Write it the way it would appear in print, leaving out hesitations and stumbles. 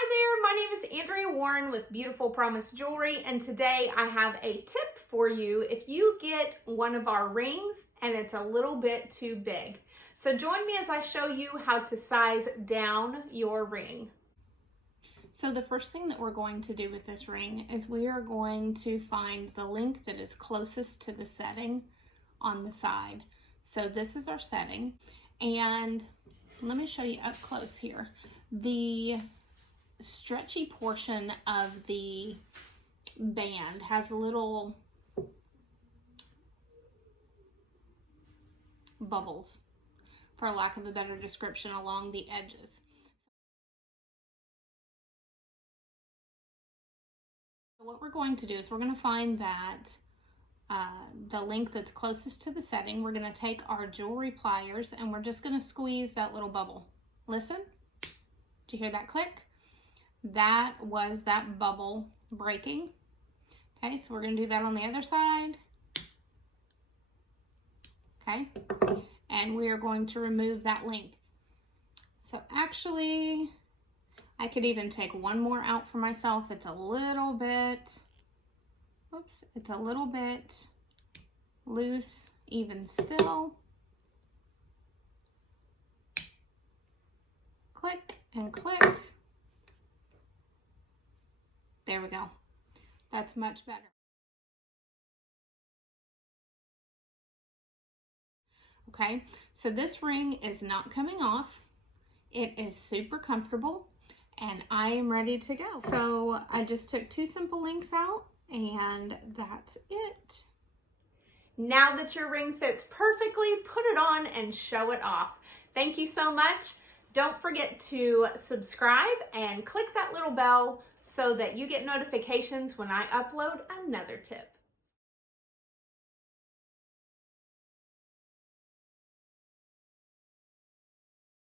Hi there, my name is Andrea Warren with Beautiful Promise Jewelry, and today I have a tip for you if you get one of our rings and it's a little bit too big. So join me as I show you how to size down your ring. So the first thing that we're going to do with this ring is we are going to find the link that is closest to the setting on the side. So this is our setting, and let me show you up close here. The stretchy portion of the band has little bubbles, for lack of a better description, along the edges. So what we're going to do is we're going to find that the link that's closest to the setting. We're going to take our jewelry pliers and we're just going to squeeze that little bubble. Listen, did you hear that click? That was that bubble breaking. Okay, so we're going to do that on the other side. Okay, and we are going to remove that link. So actually, I could even take one more out for myself. It's a little bit, oops, it's a little bit loose, even still. Click and click. There we go. That's much better. Okay, so this ring is not coming off. It is super comfortable and I am ready to go. So I just took two simple links out and that's it. Now that your ring fits perfectly, put it on and show it off. Thank you so much. Don't forget to subscribe and click that little bell so that you get notifications when I upload another tip.